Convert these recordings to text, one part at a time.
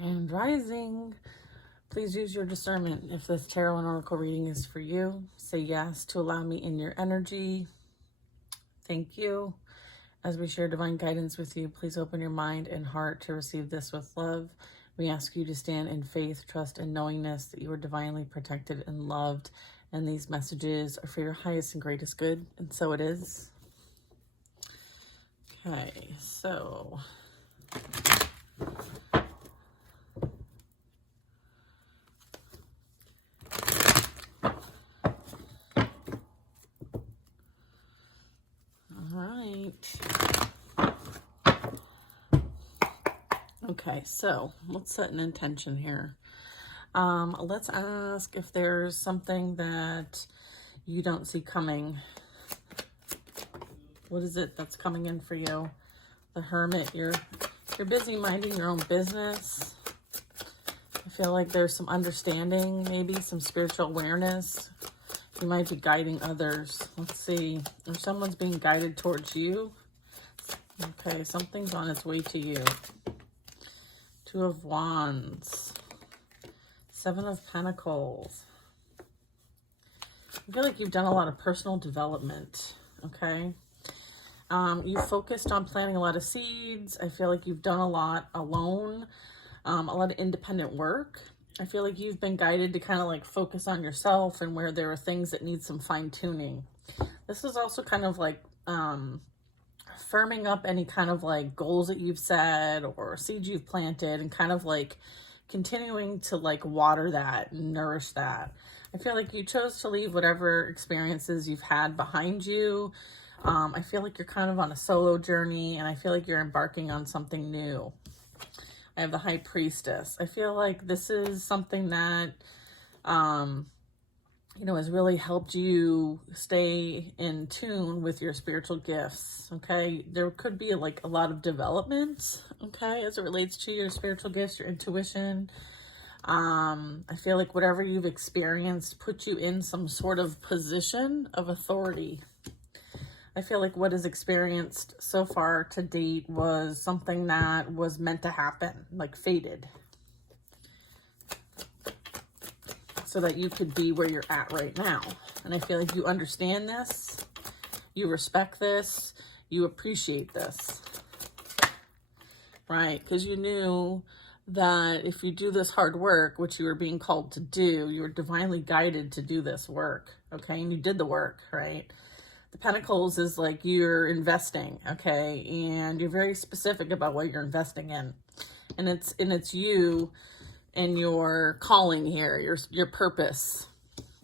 Grand Rising. Please use your discernment if this tarot and oracle reading is for you. Say yes to allow me in your energy. Thank you. As we share divine guidance with you, please open your mind and heart to receive this with love. We ask you to stand in faith, trust, and knowingness that you are divinely protected and loved, and these messages are for your highest and greatest good, and so it is. Okay, so okay, so let's set an intention here. Let's ask if there's something that you don't see coming. What is it that's coming in for you? The Hermit, you're busy minding your own business. I feel like there's some understanding, maybe some spiritual awareness. You might be guiding others. Let's see. Or someone's being guided towards you. Okay, something's on its way to you. Two of Wands. Seven of Pentacles. I feel like you've done a lot of personal development, okay? You focused on planting a lot of seeds. I feel like you've done a lot alone, a lot of independent work. I feel like you've been guided to kind of like focus on yourself and where there are things that need some fine tuning. This is also kind of like firming up any kind of like goals that you've set or seeds you've planted and kind of like continuing to like water that and nourish that. I feel like you chose to leave whatever experiences you've had behind you. I feel like you're kind of on a solo journey, and I feel like you're embarking on something new. I have the High Priestess. I feel like this is something that, you know, has really helped you stay in tune with your spiritual gifts, okay? There could be like a lot of development, okay, as it relates to your spiritual gifts, your intuition. I feel like whatever you've experienced put you in some sort of position of authority. I feel like what is experienced so far to date was something that was meant to happen, like fated, so that you could be where you're at right now. And I feel like you understand this, you respect this, you appreciate this, right? Because you knew that if you do this hard work, which you were being called to do, you were divinely guided to do this work, okay? And you did the work, right? The Pentacles is like you're investing, okay? And you're very specific about what you're investing in. And it's you and your calling here, your purpose,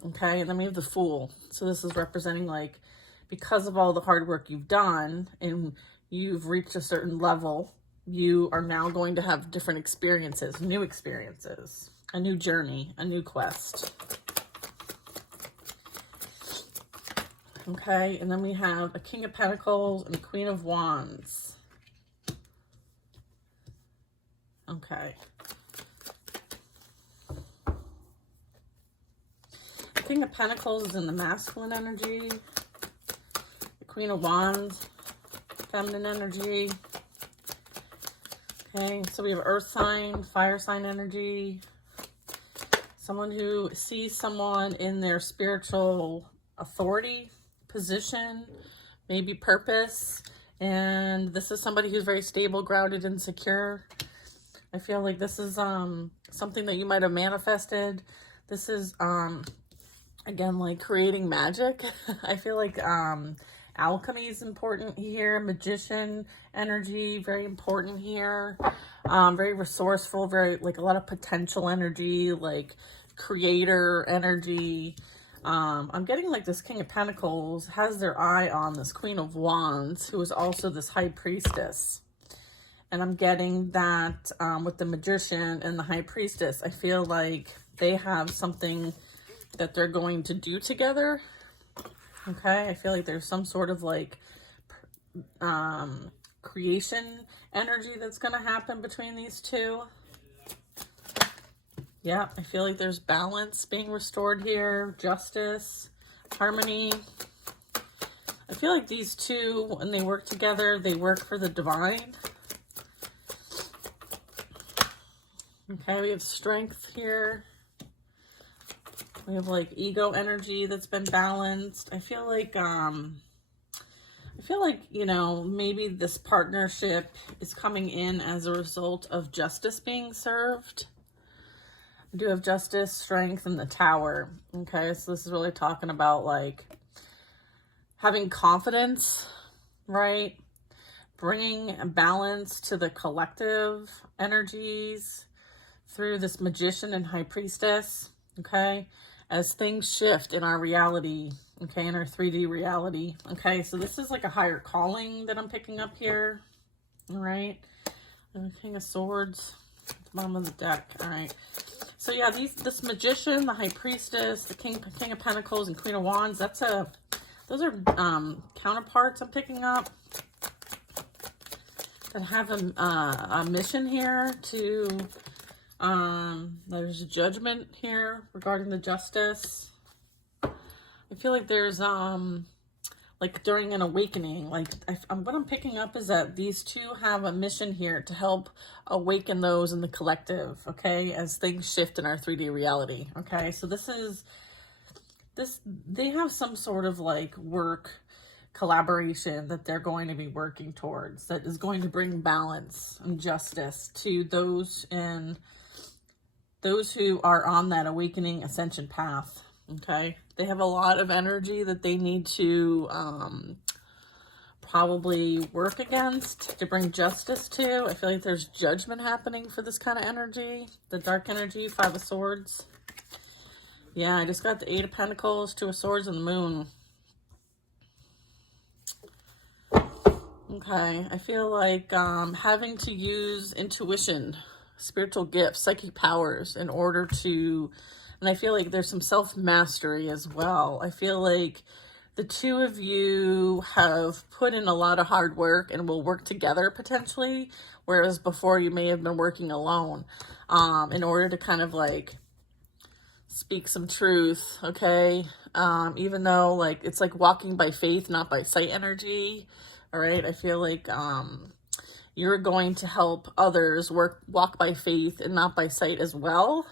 okay? And then we have the Fool. So this is representing like, because of all the hard work you've done and you've reached a certain level, you are now going to have different experiences, new experiences, a new journey, a new quest. Okay, and then we have a King of Pentacles and a Queen of Wands. Okay. The King of Pentacles is in the masculine energy. The Queen of Wands, feminine energy. Okay, so we have earth sign, fire sign energy. Someone who sees someone in their spiritual authority, position, maybe purpose, and this is somebody who's very stable, grounded, and secure. I feel like this is something that you might have manifested. This is again like creating magic. I feel like alchemy is important here. Magician energy, very important here. Very resourceful, very like a lot of potential energy, like creator energy. I'm getting like this King of Pentacles has their eye on this Queen of Wands, who is also this High Priestess. And I'm getting that with the Magician and the High Priestess, I feel like they have something that they're going to do together. Okay, I feel like there's some sort of like creation energy that's going to happen between these two. Yeah, I feel like there's balance being restored here, justice, harmony. I feel like these two, when they work together, they work for the divine. Okay, we have strength here. We have like ego energy that's been balanced. I feel like, you know, maybe this partnership is coming in as a result of justice being served. I do have justice, strength, and the Tower. Okay, so this is really talking about like having confidence, right? Bringing balance to the collective energies through this Magician and High Priestess, okay? As things shift in our reality, okay, in our 3D reality, okay? So this is like a higher calling that I'm picking up here, all right? And the King of Swords, bottom of the deck, all right? So yeah, this Magician, the High Priestess, the King of Pentacles, and Queen of Wands, those are counterparts I'm picking up that have a mission here to, there's a judgment here regarding the justice. I feel like there's, like during an awakening, like what I'm picking up is that these two have a mission here to help awaken those in the collective, okay, as things shift in our 3D reality, okay? So they have some sort of like work collaboration that they're going to be working towards that is going to bring balance and justice to those who are on that awakening ascension path, okay? They have a lot of energy that they need to probably work against to bring justice to. I feel like there's judgment happening for this kind of energy, the dark energy, Five of Swords. Yeah, I just got the Eight of Pentacles, Two of Swords, and the Moon. Okay, I feel like having to use intuition, spiritual gifts, psychic powers in order to, and I feel like there's some self-mastery as well. I feel like the two of you have put in a lot of hard work and will work together potentially, whereas before you may have been working alone in order to kind of like speak some truth, okay? Even though like it's like walking by faith, not by sight energy, all right? I feel like you're going to help others walk by faith and not by sight as well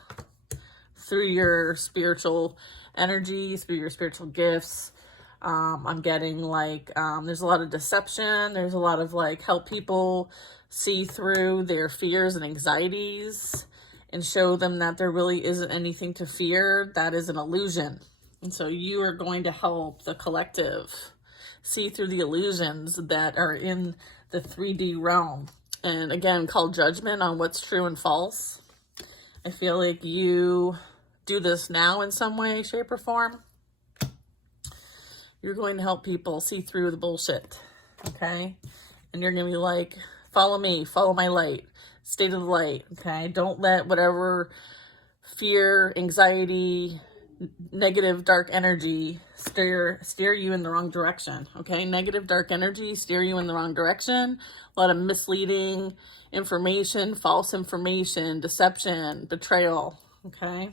through your spiritual energy, through your spiritual gifts. I'm getting like there's a lot of deception. There's a lot of like help people see through their fears and anxieties and show them that there really isn't anything to fear. That is an illusion. And so you are going to help the collective see through the illusions that are in the 3D realm. And again, call judgment on what's true and false. I feel like you do this now in some way, shape, or form. You're going to help people see through the bullshit, okay? And you're going to be like, follow me, follow my light. State of the light, okay? Don't let whatever fear, anxiety, negative dark energy steer you in the wrong direction, okay? Negative dark energy steer you in the wrong direction. A lot of misleading information, false information, deception, betrayal, okay?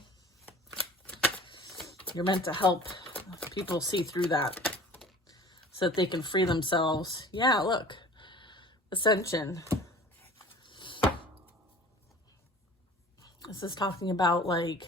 You're meant to help people see through that so that they can free themselves. Yeah, look, ascension. This is talking about like,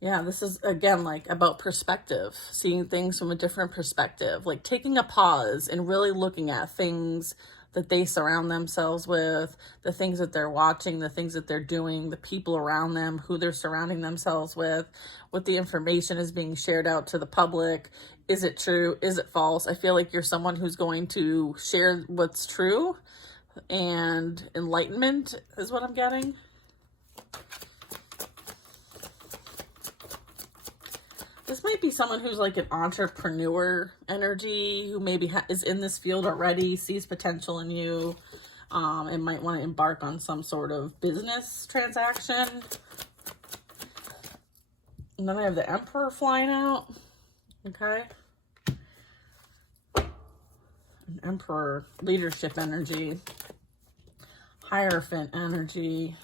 yeah, this is again like about perspective, seeing things from a different perspective, like taking a pause and really looking at things that they surround themselves with, the things that they're watching, the things that they're doing, the people around them, who they're surrounding themselves with, what the information is being shared out to the public. Is it true? Is it false? I feel like you're someone who's going to share what's true, and enlightenment is what I'm getting. This might be someone who's like an entrepreneur energy, who maybe is in this field already, sees potential in you, and might want to embark on some sort of business transaction. And then I have the Emperor flying out, okay? An Emperor, leadership energy, Hierophant energy,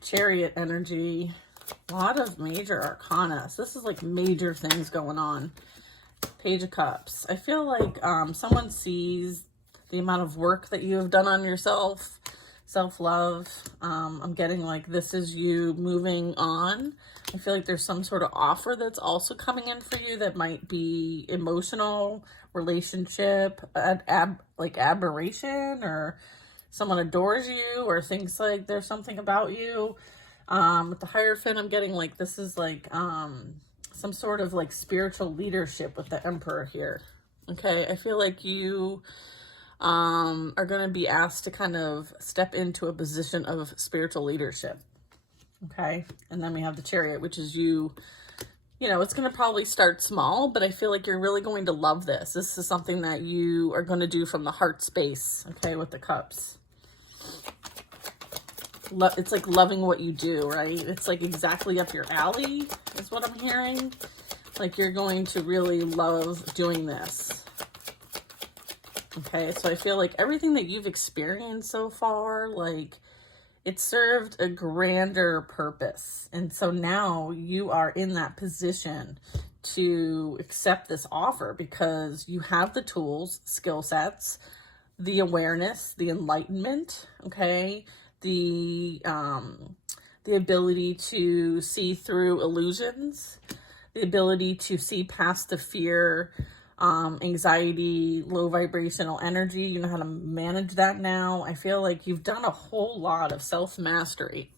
Chariot energy, a lot of major arcana. So this is like major things going on. Page of Cups. I feel like someone sees the amount of work that you have done on yourself, self-love. I'm getting like this is you moving on. I feel like there's some sort of offer that's also coming in for you that might be emotional, relationship, like admiration, or someone adores you or thinks like there's something about you. With the Hierophant, I'm getting like this is like some sort of like spiritual leadership with the Emperor here. Okay, I feel like you are going to be asked to kind of step into a position of spiritual leadership. Okay, and then we have the Chariot, which is you know, it's going to probably start small, but I feel like you're really going to love this. This is something that you are going to do from the heart space, okay, with the Cups. It's like loving what you do, right? It's like exactly up your alley is what I'm hearing. Like you're going to really love doing this. Okay, so I feel like everything that you've experienced so far, like it served a grander purpose. And so now you are in that position to accept this offer because you have the tools, skill sets, the awareness, the enlightenment, okay? The ability to see through illusions, the ability to see past the fear, anxiety, low vibrational energy. You know how to manage that now. I feel like you've done a whole lot of self-mastery.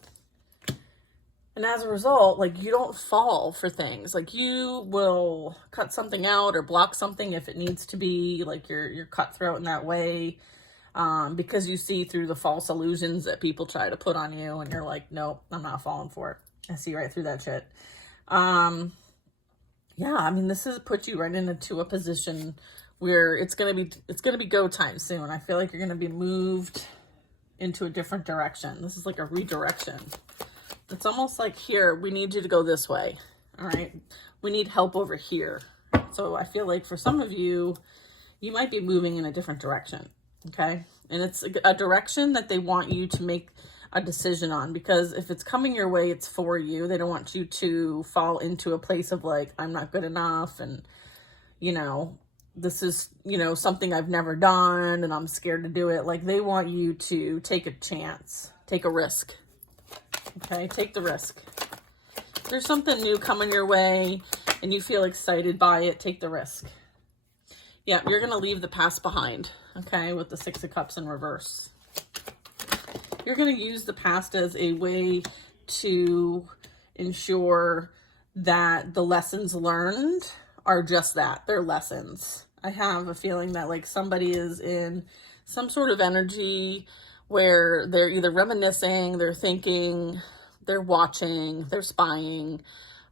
And as a result, like you don't fall for things. Like you will cut something out or block something if it needs to be, like you're cutthroat in that way. Because you see through the false illusions that people try to put on you and you're like, nope, I'm not falling for it. I see right through that shit. Yeah, I mean, this has put you right into a position where it's gonna be go time soon. I feel like you're gonna be moved into a different direction. This is like a redirection. It's almost like, here, we need you to go this way. All right, we need help over here. So I feel like for some of you, you might be moving in a different direction. Okay, and it's a direction that they want you to make a decision on, because if it's coming your way, it's for you. They don't want you to fall into a place of like, I'm not good enough, and you know, this is, you know, something I've never done and I'm scared to do it. Like they want you to take a chance, take a risk. Okay, take the risk. If there's something new coming your way and you feel excited by it, take the risk. Yeah, you're going to leave the past behind, okay, with the Six of Cups in reverse. You're going to use the past as a way to ensure that the lessons learned are just that. They're lessons. I have a feeling that like somebody is in some sort of energy where they're either reminiscing, they're thinking, they're watching, they're spying.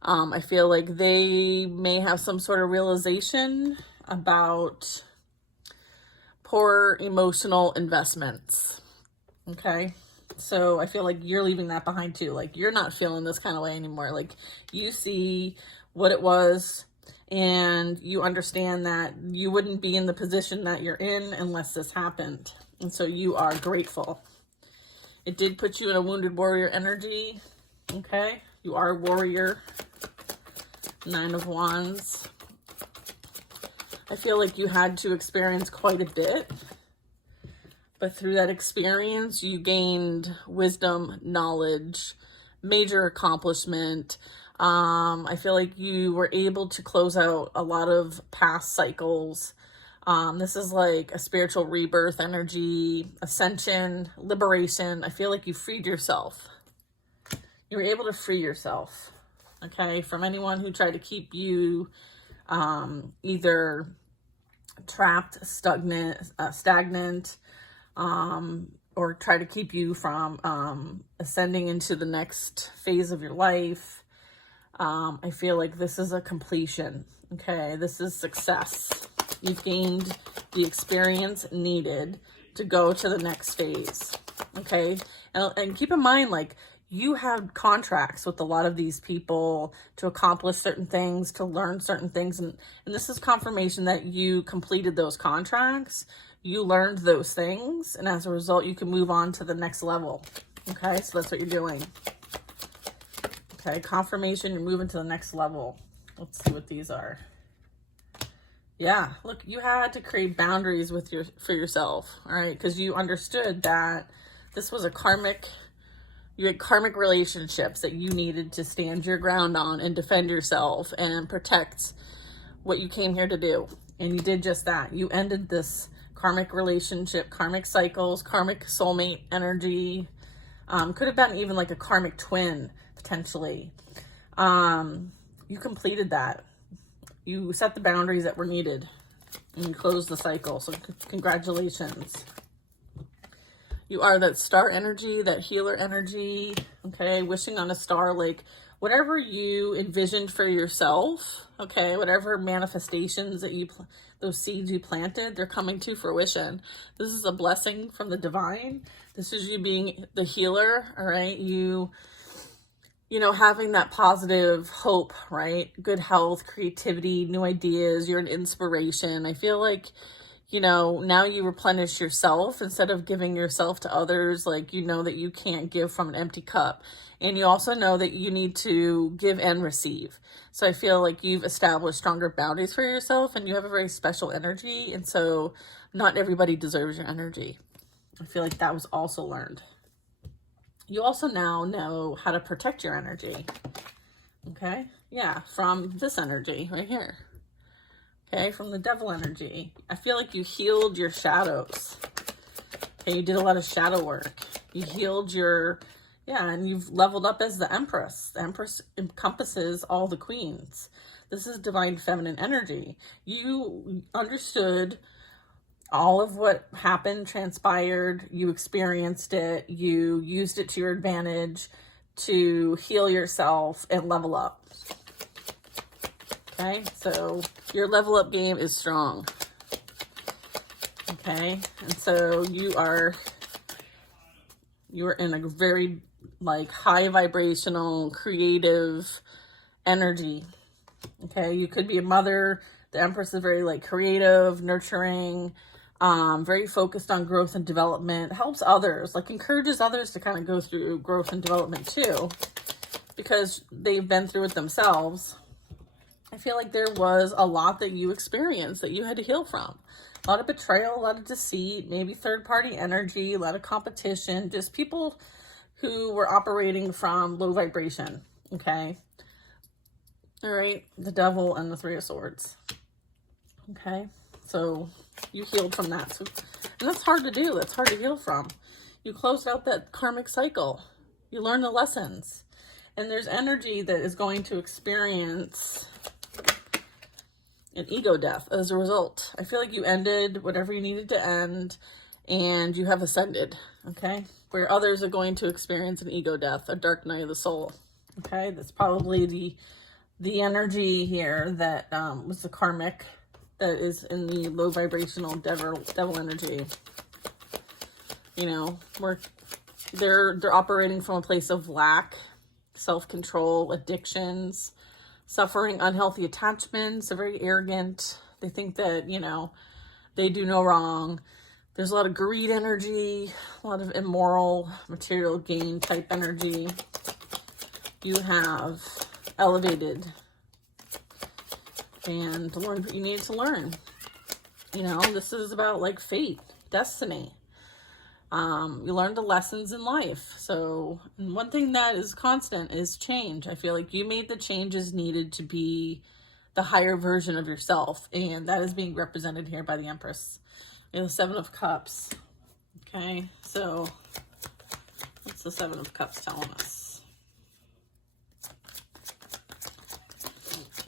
I feel like they may have some sort of realization about poor emotional investments. Okay, so I feel like you're leaving that behind too. Like you're not feeling this kind of way anymore. Like you see what it was and you understand that you wouldn't be in the position that you're in unless this happened. And so you are grateful. It did put you in a wounded warrior energy. Okay, you are a warrior. Nine of Wands. I feel like you had to experience quite a bit, but through that experience, you gained wisdom, knowledge, major accomplishment. I feel like you were able to close out a lot of past cycles. This is like a spiritual rebirth energy, ascension, liberation. I feel like you freed yourself. You were able to free yourself, okay, from anyone who tried to keep you either trapped, stagnant, or try to keep you from ascending into the next phase of your life. I feel like this is a completion, okay? This is success. You've gained the experience needed to go to the next phase, okay? And keep in mind, like, you have contracts with a lot of these people to accomplish certain things, to learn certain things. And this is confirmation that you completed those contracts. You learned those things. And as a result, you can move on to the next level. Okay, so that's what you're doing. Okay, confirmation, you're moving to the next level. Let's see what these are. Yeah, look, you had to create boundaries for yourself, all right? Because you understood that this was you had karmic relationships that you needed to stand your ground on and defend yourself and protect what you came here to do. And you did just that. You ended this karmic relationship, karmic cycles, karmic soulmate energy. Could have been even like a karmic twin, potentially. You completed that. You set the boundaries that were needed and you closed the cycle. So congratulations. You are that star energy, that healer energy, okay? Wishing on a star, like whatever you envisioned for yourself, okay? Whatever manifestations that those seeds you planted, they're coming to fruition. This is a blessing from the divine. This is you being the healer, all right? You know, having that positive hope, right? Good health, creativity, new ideas. You're an inspiration. I feel like, you know, now you replenish yourself instead of giving yourself to others. Like, you know that you can't give from an empty cup. And you also know that you need to give and receive. So I feel like you've established stronger boundaries for yourself and you have a very special energy. And so not everybody deserves your energy. I feel like that was also learned. You also now know how to protect your energy, okay? Yeah, from this energy right here, okay? From the devil energy. I feel like you healed your shadows, okay? You did a lot of shadow work. You healed and you've leveled up as the Empress. The Empress encompasses all the queens. This is divine feminine energy. You understood all of what happened, transpired, you experienced it, you used it to your advantage to heal yourself and level up. Okay, so your level up game is strong. Okay, and so you're in a very like high vibrational, creative energy. Okay, you could be a mother. The Empress is very like creative, nurturing, very focused on growth and development, helps others, like encourages others to kind of go through growth and development too, because they've been through it themselves. I feel like there was a lot that you experienced that you had to heal from. A lot of betrayal, a lot of deceit, maybe third-party energy, a lot of competition, just people who were operating from low vibration, okay? All right, the Devil and the Three of Swords, okay? So you healed from that. So, and that's hard to do. That's hard to heal from. You closed out that karmic cycle. You learned the lessons. And there's energy that is going to experience an ego death as a result. I feel like you ended whatever you needed to end and you have ascended, okay? Where others are going to experience an ego death, a dark night of the soul, okay? That's probably the energy here that was the karmic that is in the low vibrational devil energy. You know, where they're operating from a place of lack, self-control, addictions, suffering, unhealthy attachments. They're very arrogant. They think that, you know, they do no wrong. There's a lot of greed energy, a lot of immoral, material gain type energy. You have elevated and learned what you needed to learn. You know, this is about like fate, destiny. You learn the lessons in life. So one thing that is constant is change. I feel like you made the changes needed to be the higher version of yourself. And that is being represented here by the Empress. You know, the Seven of Cups. Okay, so what's the Seven of Cups telling us?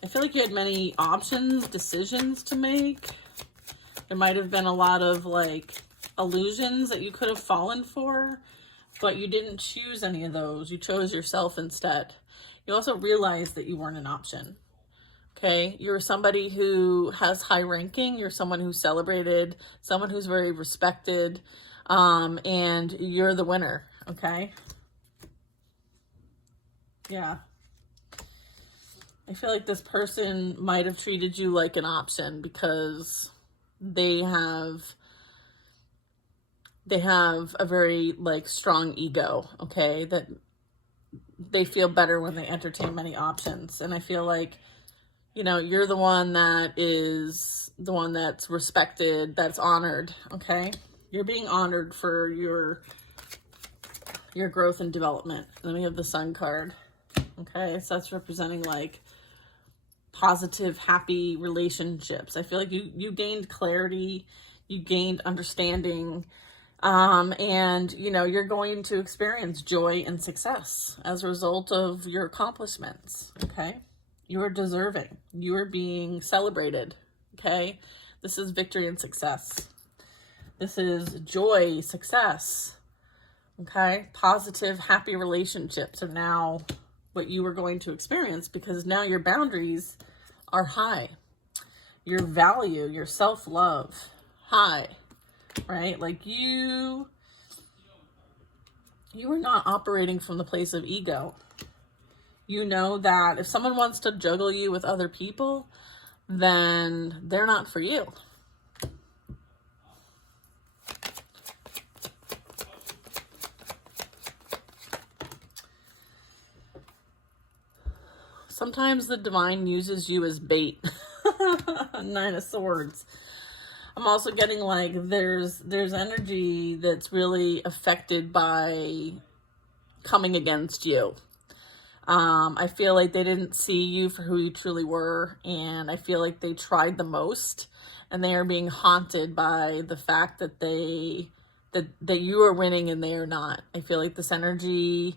I feel like you had many options, decisions to make. There might have been a lot of like illusions that you could have fallen for, but you didn't choose any of those. You chose yourself instead. You also realized that you weren't an option. Okay, you're somebody who has high ranking. You're someone who's celebrated, someone who's very respected, and you're the winner. Okay. Yeah. I feel like this person might have treated you like an option because they have a very like strong ego, okay? That they feel better when they entertain many options. And I feel like, you know, you're the one that is the one that's respected, that's honored, okay? You're being honored for your growth and development. Then we have the Sun card, okay? So that's representing like positive, happy relationships. I feel like you gained clarity, you gained understanding, and you know, you're going to experience joy and success as a result of your accomplishments, okay? You are deserving. You are being celebrated, okay? This is victory and success. This is joy, success, okay? Positive, happy relationships are now what you are going to experience, because now your boundaries are high. Your value, your self-love, high, right? Like you are not operating from the place of ego. You know that if someone wants to juggle you with other people, then they're not for you. Sometimes the divine uses you as bait. Nine of Swords. I'm also getting like there's energy that's really affected by coming against you. I feel like they didn't see you for who you truly were, and I feel like they tried the most, and they are being haunted by the fact that that you are winning and they are not. I feel like this energy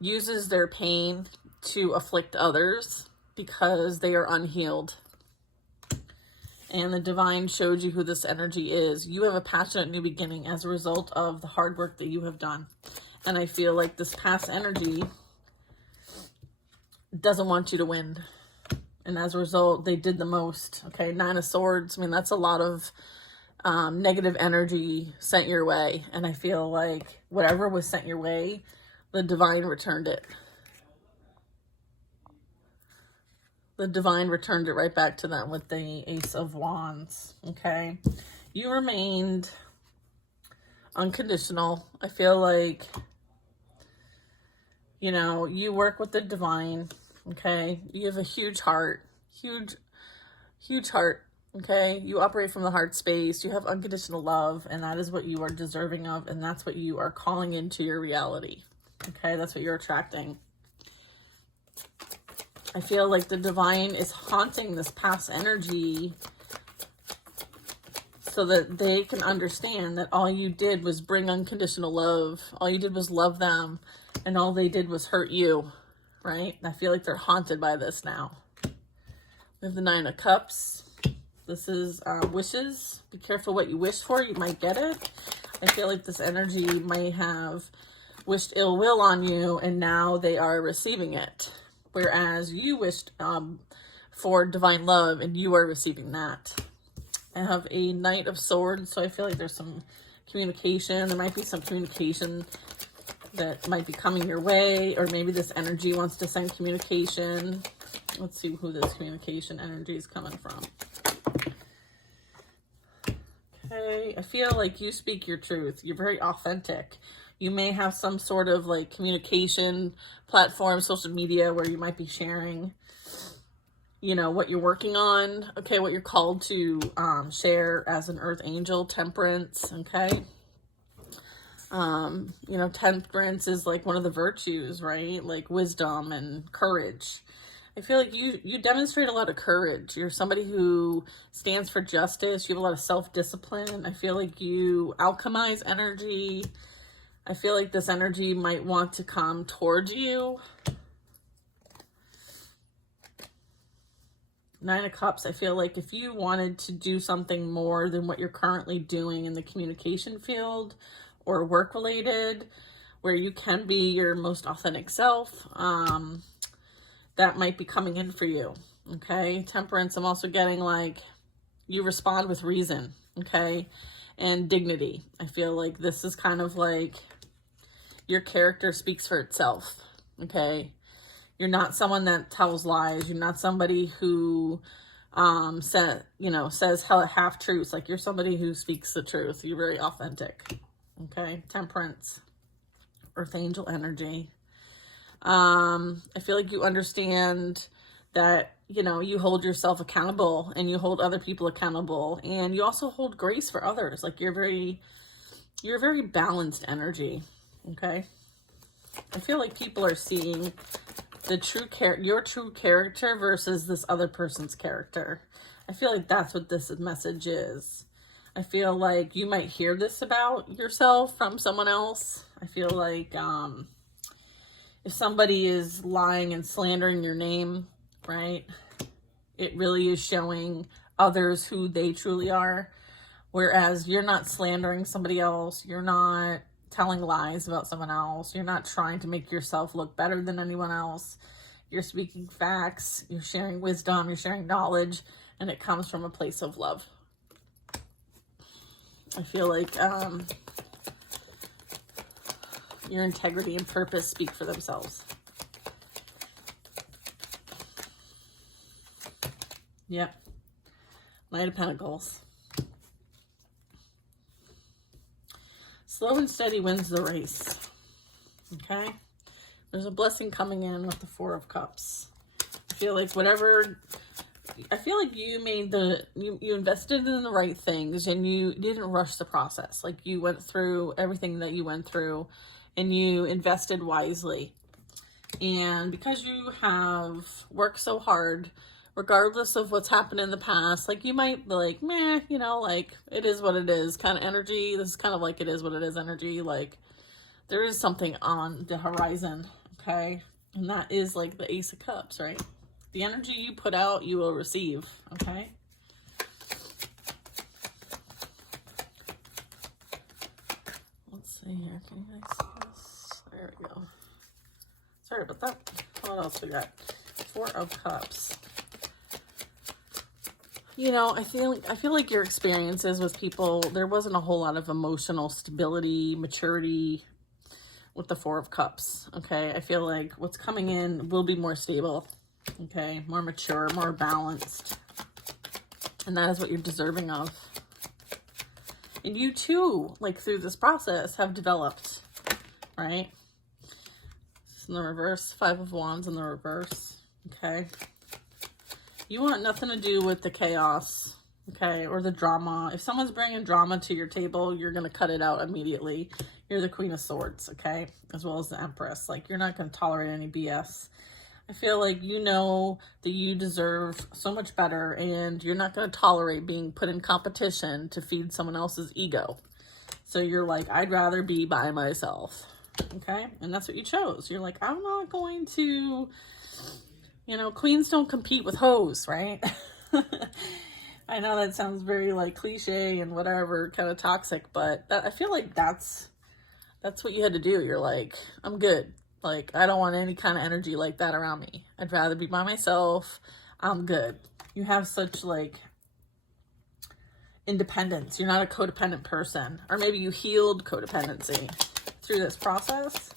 uses their pain to afflict others because they are unhealed. And the divine showed you who this energy is. You have a passionate new beginning as a result of the hard work that you have done. And I feel like this past energy doesn't want you to win. And as a result, they did the most. Okay, Nine of Swords. I mean, that's a lot of negative energy sent your way. And I feel like whatever was sent your way, the divine returned it. The divine returned it right back to them with the Ace of Wands, okay? You remained unconditional. I feel like, you know, you work with the divine, okay? You have a huge heart, huge heart, okay? You operate from the heart space. You have unconditional love, and that is what you are deserving of, and that's what you are calling into your reality, okay? That's what you're attracting. I feel like the divine is haunting this past energy so that they can understand that all you did was bring unconditional love. All you did was love them, and all they did was hurt you, right? I feel like they're haunted by this now. We have the Nine of Cups. This is wishes. Be careful what you wish for. You might get it. I feel like this energy might have wished ill will on you, and now they are receiving it. Whereas you wished for divine love, and you are receiving that. I have a Knight of Swords, so I feel like there's some communication. There might be some communication that might be coming your way, or maybe this energy wants to send communication. Let's see who this communication energy is coming from. Okay, I feel like you speak your truth. You're very authentic. You may have some sort of like communication platform, social media, where you might be sharing, you know, what you're working on. Okay, what you're called to share as an earth angel, Temperance. Okay. You know, temperance is like one of the virtues, right? Like wisdom and courage. I feel like you demonstrate a lot of courage. You're somebody who stands for justice. You have a lot of self-discipline. I feel like you alchemize energy. I feel like this energy might want to come towards you. Nine of Cups, I feel like if you wanted to do something more than what you're currently doing in the communication field or work related, where you can be your most authentic self, that might be coming in for you. Okay, Temperance, I'm also getting like you respond with reason, okay, and dignity. I feel like this is kind of like your character speaks for itself, okay? You're not someone that tells lies. You're not somebody who says half truths. Like you're somebody who speaks the truth. You're very authentic, okay? Temperance, Earth Angel energy. I feel like you understand that you know, you hold yourself accountable and you hold other people accountable, and you also hold grace for others. Like you're a very balanced energy. Okay. I feel like people are seeing your true character versus this other person's character. I feel like that's what this message is. I feel like you might hear this about yourself from someone else. I feel like if somebody is lying and slandering your name, right, it really is showing others who they truly are. Whereas you're not slandering somebody else. You're not telling lies about someone else. You're not trying to make yourself look better than anyone else. You're speaking facts. You're sharing wisdom. You're sharing knowledge. And it comes from a place of love. I feel like your integrity and purpose speak for themselves. Yep. Knight of Pentacles. Slow and steady wins the race. Okay? There's a blessing coming in with the Four of Cups. I feel like you made you invested in the right things, and you didn't rush the process. Like you went through everything that you went through and you invested wisely. And because you have worked so hard, regardless of what's happened in the past, like you might be like, meh, you know, like it is what it is kind of energy. This is kind of like it is what it is energy. Like there is something on the horizon, okay? And that is like the Ace of Cups, right? The energy you put out, you will receive, okay? Let's see here. Can you guys see this? There we go. Sorry about that. What else we got? Four of Cups. You know, I feel like your experiences with people, there wasn't a whole lot of emotional stability, maturity with the Four of Cups, okay? I feel like what's coming in will be more stable, okay? More mature, more balanced. And that is what you're deserving of. And you too, like through this process, have developed, right? This is in the reverse, Five of Wands in the reverse, okay? You want nothing to do with the chaos, okay, or the drama. If someone's bringing drama to your table, you're going to cut it out immediately. You're the Queen of Swords, okay, as well as the Empress. Like, you're not going to tolerate any BS. I feel like you know that you deserve so much better, and you're not going to tolerate being put in competition to feed someone else's ego. So you're like, I'd rather be by myself, okay? And that's what you chose. You're like, I'm not going to... You know, queens don't compete with hoes, right? I know that sounds very like cliche and whatever, kind of toxic, but I feel like that's what you had to do. You're like, I'm good. Like, I don't want any kind of energy like that around me. I'd rather be by myself. I'm good. You have such like independence. You're not a codependent person. Or maybe you healed codependency through this process.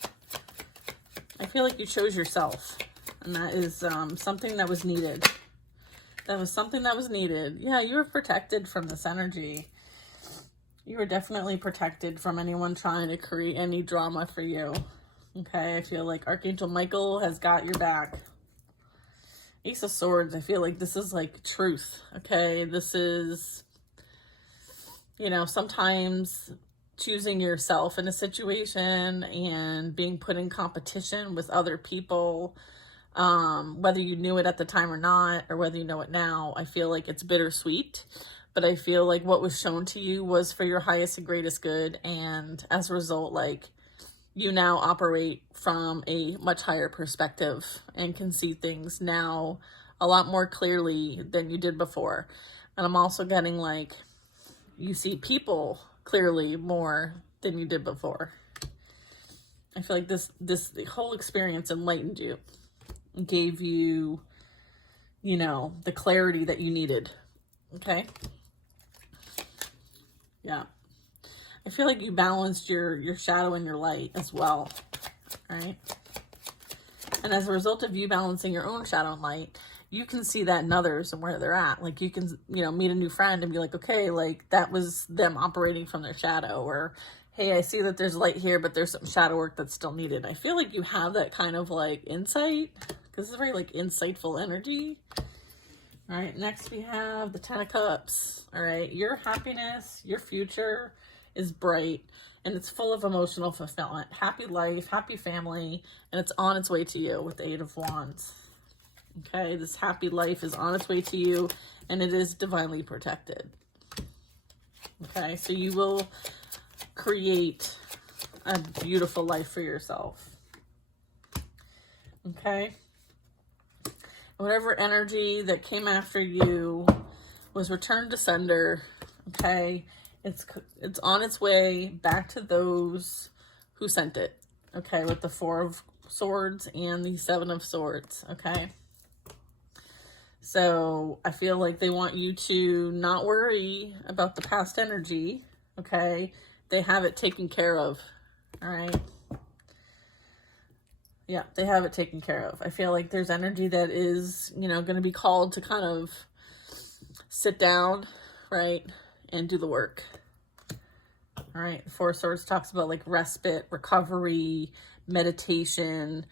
I feel like you chose yourself. And that is something that was needed. That was something that was needed. Yeah, you were protected from this energy. You were definitely protected from anyone trying to create any drama for you. Okay, I feel like Archangel Michael has got your back. Ace of Swords, I feel like this is like truth. Okay, this is, you know, sometimes choosing yourself in a situation and being put in competition with other people, whether you knew it at the time or not, or whether you know it now. I feel like it's bittersweet, but I feel like what was shown to you was for your highest and greatest good. And as a result, like, you now operate from a much higher perspective and can see things now a lot more clearly than you did before. And I'm also getting like, you see people clearly more than you did before. I feel like this whole experience enlightened you. Gave you, you know, the clarity that you needed. Okay? Yeah. I feel like you balanced your shadow and your light as well. Right? And as a result of you balancing your own shadow and light, you can see that in others and where they're at. Like, you can, you know, meet a new friend and be like, okay, like, that was them operating from their shadow. Or, hey, I see that there's light here, but there's some shadow work that's still needed. I feel like you have that kind of, like, insight. Because it's very, like, insightful energy. All right, next we have the Ten of Cups. All right, your happiness, your future is bright and it's full of emotional fulfillment. Happy life, happy family, and it's on its way to you with the Eight of Wands. Okay, this happy life is on its way to you and it is divinely protected. Okay, so you will create a beautiful life for yourself. Okay, whatever energy that came after you was returned to sender. Okay, it's on its way back to those who sent it. Okay, with the Four of Swords and the Seven of Swords. Okay, so I feel like they want you to not worry about the past energy. Okay, they have it taken care of. All right. Yeah, they have it taken care of. I feel like there's energy that is, you know, going to be called to kind of sit down, right, and do the work. All right, the Four of Swords talks about like respite, recovery, meditation,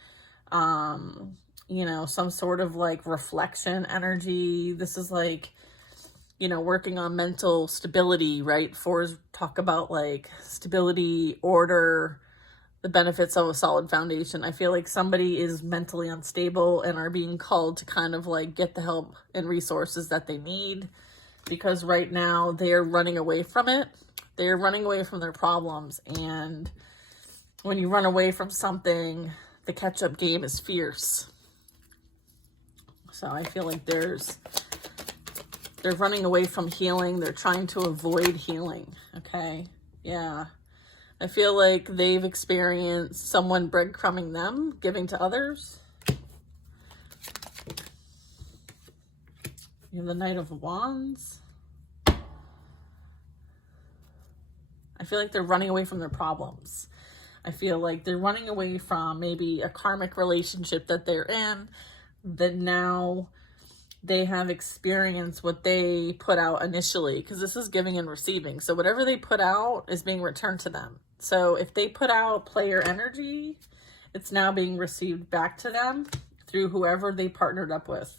you know, some sort of like reflection energy. This is like, you know, working on mental stability, right? Fours talk about like stability, order, the benefits of a solid foundation. I feel like somebody is mentally unstable and are being called to kind of like get the help and resources that they need, because right now they're running away from it. They're running away from their problems. And when you run away from something, the catch-up game is fierce. So I feel like they're running away from healing. They're trying to avoid healing. Okay. Yeah. I feel like they've experienced someone breadcrumbing them, giving to others. You have the Knight of Wands. I feel like they're running away from their problems. I feel like they're running away from maybe a karmic relationship that they're in, that now they have experienced what they put out initially, because this is giving and receiving. So whatever they put out is being returned to them. So if they put out player energy, it's now being received back to them through whoever they partnered up with.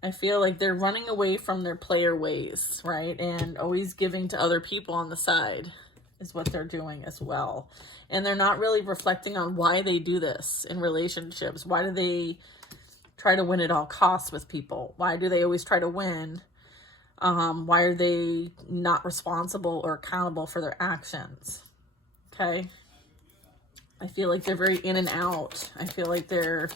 I feel like they're running away from their player ways, right? And always giving to other people on the side is what they're doing as well. And they're not really reflecting on why they do this in relationships. Why do they try to win at all costs with people? Why do they always try to win? Why are they not responsible or accountable for their actions? Okay. I feel like they're very in and out. I feel like they're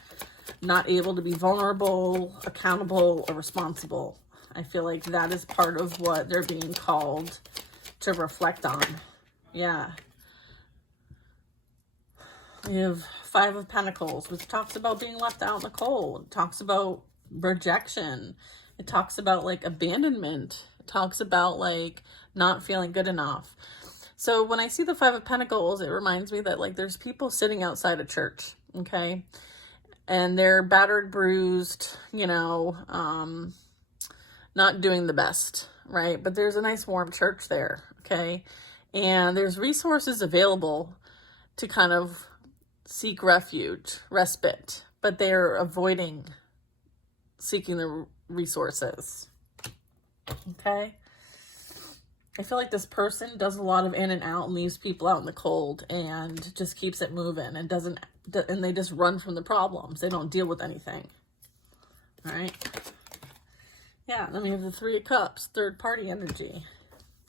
not able to be vulnerable, accountable, or responsible. I feel like that is part of what they're being called to reflect on. Yeah. We have Five of Pentacles, which talks about being left out in the cold. It talks about rejection. It talks about like abandonment. It talks about like not feeling good enough. So when I see the Five of Pentacles, it reminds me that like there's people sitting outside a church, okay? And they're battered, bruised, you know, not doing the best, right? But there's a nice warm church there, okay? And there's resources available to kind of seek refuge, respite, but they're avoiding seeking the resources, okay? I feel like this person does a lot of in and out and leaves people out in the cold and just keeps it moving and and they just run from the problems. They don't deal with anything. All right. Yeah. Then we have the Three of Cups, third party energy.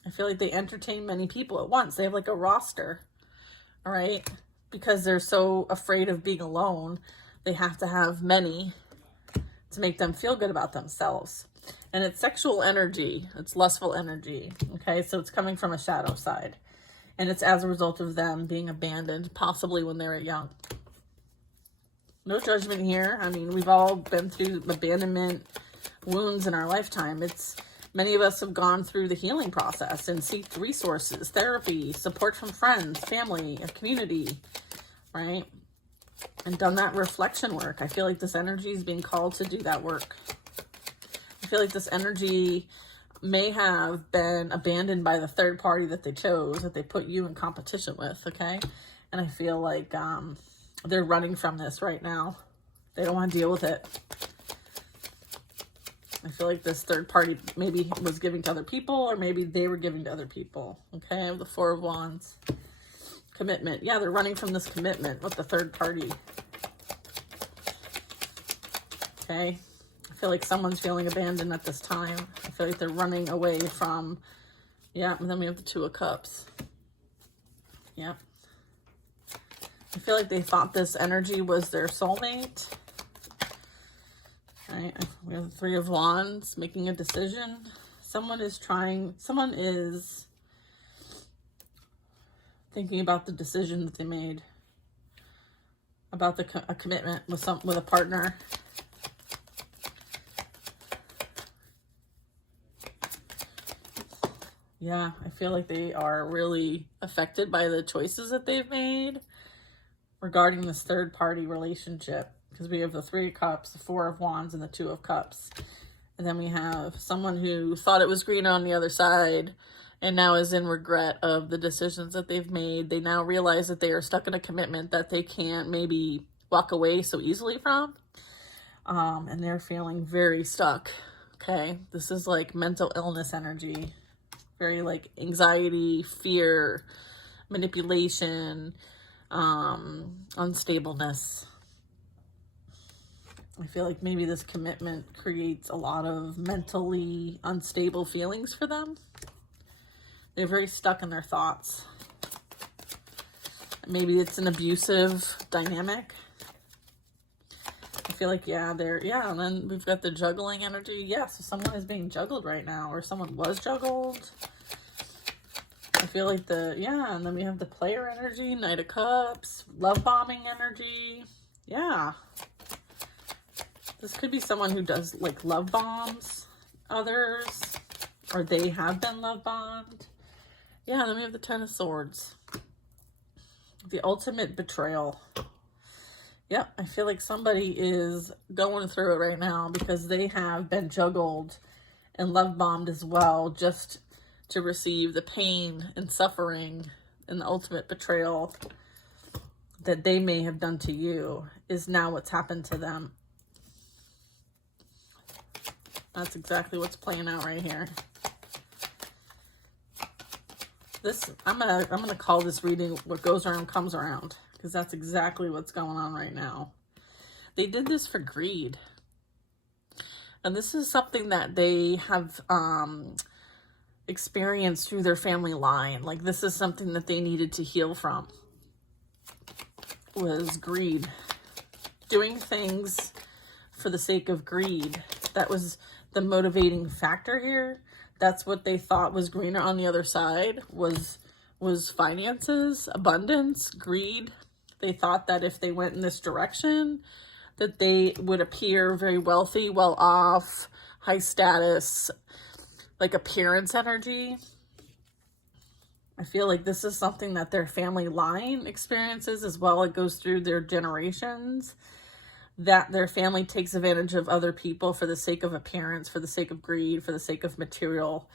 I feel like they entertain many people at once. They have like a roster. All right. Because they're so afraid of being alone, they have to have many to make them feel good about themselves. And it's sexual energy. It's lustful energy. Okay, so it's coming from a shadow side. And it's as a result of them being abandoned, possibly when they were young. No judgment here. I mean, we've all been through abandonment wounds in our lifetime. Many of us have gone through the healing process and seeked resources, therapy, support from friends, family, a community, right? And done that reflection work. I feel like this energy is being called to do that work. I feel like this energy may have been abandoned by the third party that they chose, that they put you in competition with, okay? And I feel like they're running from this right now. They don't want to deal with it. I feel like this third party maybe was giving to other people, or maybe they were giving to other people. Okay, the Four of Wands. Commitment. Yeah, they're running from this commitment with the third party. Okay. I feel like someone's feeling abandoned at this time. I feel like they're running away from, yeah, and then we have the Two of Cups. Yep. I feel like they thought this energy was their soulmate. Okay, we have the Three of Wands, making a decision. Someone is thinking about the decision that they made, about a commitment with a partner. Yeah, I feel like they are really affected by the choices that they've made regarding this third party relationship, because we have the Three of Cups, the Four of Wands, and the Two of Cups. And then we have someone who thought it was greener on the other side and now is in regret of the decisions that they've made. They now realize that they are stuck in a commitment that they can't maybe walk away so easily from. And they're feeling very stuck. Okay, this is like mental illness energy. Very like anxiety, fear, manipulation, unstableness. I feel like maybe this commitment creates a lot of mentally unstable feelings for them. They're very stuck in their thoughts. Maybe it's an abusive dynamic. I feel like, yeah, and then we've got the juggling energy. Yeah, so someone is being juggled right now, or someone was juggled. I feel like and then we have the player energy, Knight of Cups, love bombing energy. Yeah. This could be someone who does like love bombs others, or they have been love bombed. Yeah, then we have the Ten of Swords. The ultimate betrayal. Yep, I feel like somebody is going through it right now because they have been juggled and love bombed as well, just to receive the pain and suffering and the ultimate betrayal that they may have done to you is now what's happened to them. That's exactly what's playing out right here. I'm gonna call this reading "What Goes Around Comes Around," because that's exactly what's going on right now. They did this for greed, and this is something that they have experienced through their family line. Like, this is something that they needed to heal from. Was greed, doing things for the sake of greed. That was the motivating factor here. That's what they thought was greener on the other side, was finances, abundance, greed. They thought that if they went in this direction, that they would appear very wealthy, well off, high status, like appearance energy. I feel like this is something that their family line experiences as well. It goes through their generations, that their family takes advantage of other people for the sake of appearance, for the sake of greed, for the sake of materialism,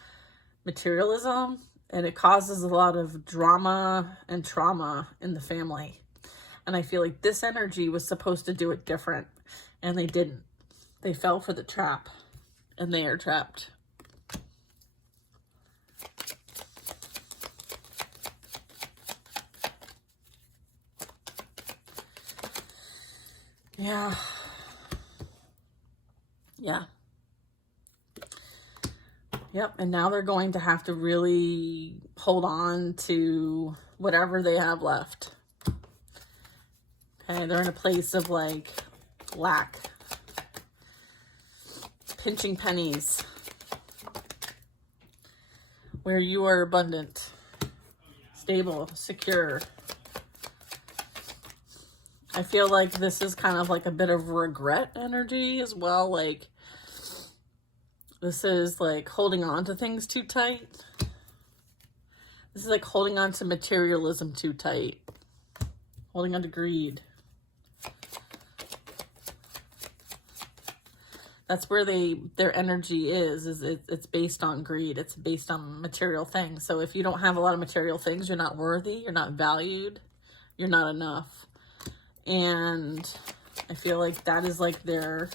and it causes a lot of drama and trauma in the family. And I feel like this energy was supposed to do it different, and they didn't. They fell for the trap, and they are trapped. Yeah. Yeah. Yep. And now they're going to have to really hold on to whatever they have left. Okay. They're in a place of like lack, pinching pennies, where you are abundant, stable, secure. I feel like this is kind of like a bit of regret energy as well. Like, this is like holding on to things too tight. This is like holding on to materialism too tight. Holding on to greed. That's where their energy is it's based on greed. It's based on material things. So if you don't have a lot of material things, you're not worthy, you're not valued, you're not enough. And I feel like that is like their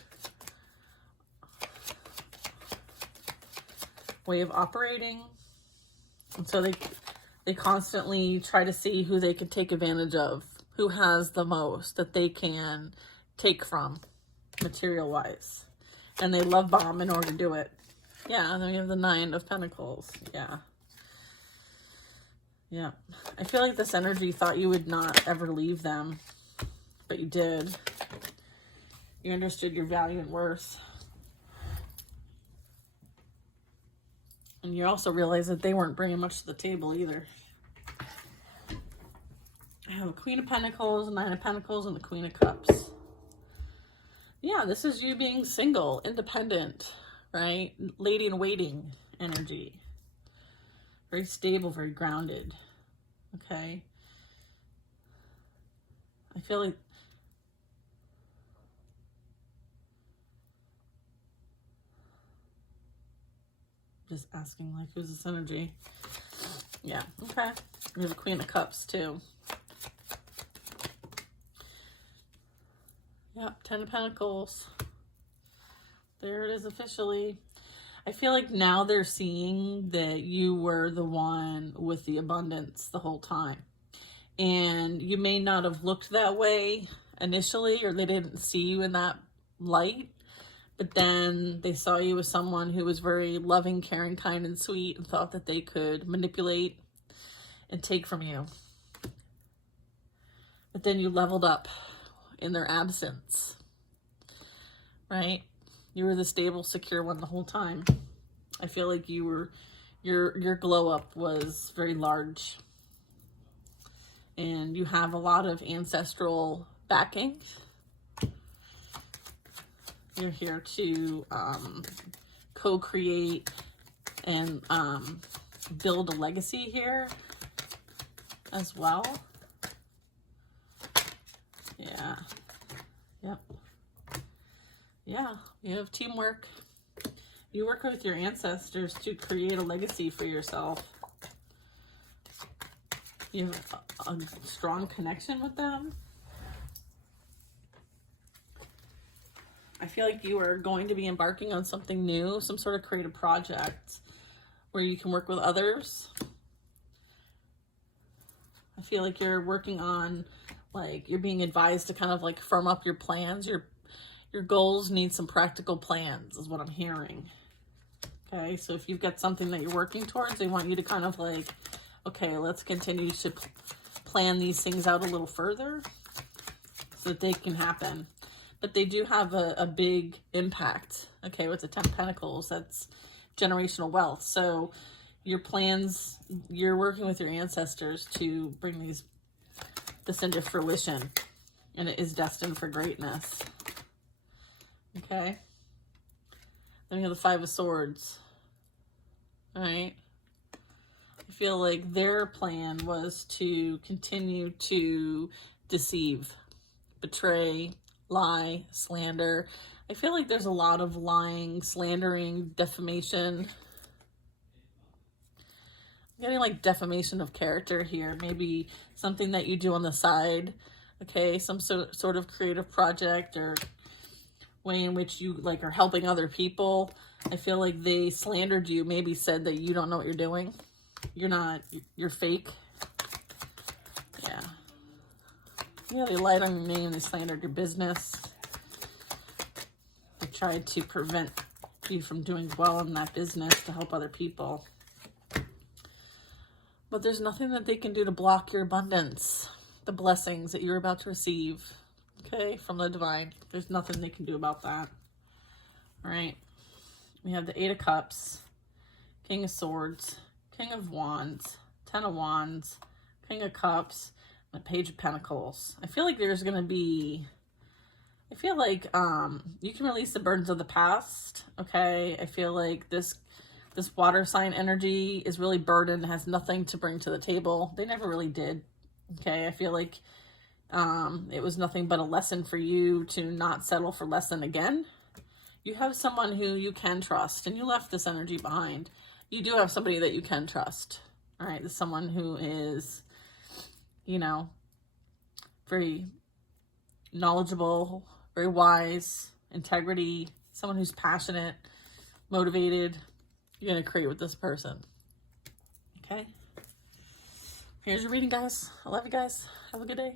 way of operating. And so they constantly try to see who they can take advantage of, who has the most that they can take from material-wise. And they love bomb in order to do it. Yeah, and then we have the Nine of Pentacles. Yeah. Yeah. I feel like this energy thought you would not ever leave them, but you did. You understood your value and worth. And you also realized that they weren't bringing much to the table either. I have a Queen of Pentacles, Nine of Pentacles, and the Queen of Cups. Yeah, this is you being single, independent, right? Lady in waiting energy. Very stable, very grounded. Okay. I feel like just asking, like, who's this energy? Yeah, okay. We have a Queen of Cups too. Yep, Ten of Pentacles. There it is officially. I feel like now they're seeing that you were the one with the abundance the whole time. And you may not have looked that way initially, or they didn't see you in that light. But then they saw you as someone who was very loving, caring, kind, and sweet, and thought that they could manipulate and take from you. But then you leveled up in their absence, right? You were the stable, secure one the whole time. I feel like you were, your glow up was very large, and you have a lot of ancestral backing. You're here to co-create and build a legacy here as well. Yeah. Yep. Yeah, you have teamwork. You work with your ancestors to create a legacy for yourself. You have a strong connection with them. I feel like you are going to be embarking on something new, some sort of creative project where you can work with others. I feel like you're working on, like, you're being advised to kind of like firm up your plans. Your goals need some practical plans is what I'm hearing. Okay, so if you've got something that you're working towards, they want you to kind of like, okay, let's continue to plan these things out a little further so that they can happen. But they do have a big impact, okay, with the Ten of Pentacles. That's generational wealth. So your plans, you're working with your ancestors to bring this into fruition, and it is destined for greatness. Okay. Then we have the Five of Swords. All right. I feel like their plan was to continue to deceive, betray, lie, slander. I feel like there's a lot of lying, slandering, defamation. I'm getting like defamation of character here. Maybe something that you do on the side. Okay, some sort of creative project or way in which you like are helping other people. I feel like they slandered you, maybe said that you don't know what you're doing. You're fake. Yeah. Yeah, they lied on your name, they slandered your business. They tried to prevent you from doing well in that business to help other people. But there's nothing that they can do to block your abundance, the blessings that you're about to receive, okay, from the divine. There's nothing they can do about that. All right. We have the Eight of Cups, King of Swords, King of Wands, Ten of Wands, King of Cups, and the Page of Pentacles. I feel like there's going to be, I feel like you can release the burdens of the past, okay? I feel like this water sign energy is really burdened, has nothing to bring to the table. They never really did, okay? I feel like it was nothing but a lesson for you to not settle for less than again. You have someone who you can trust, and you left this energy behind. You do have somebody that you can trust, all right? There's someone who is, you know, very knowledgeable, very wise, integrity, someone who's passionate, motivated, you're going to create with this person. Okay? Here's your reading, guys. I love you guys. Have a good day.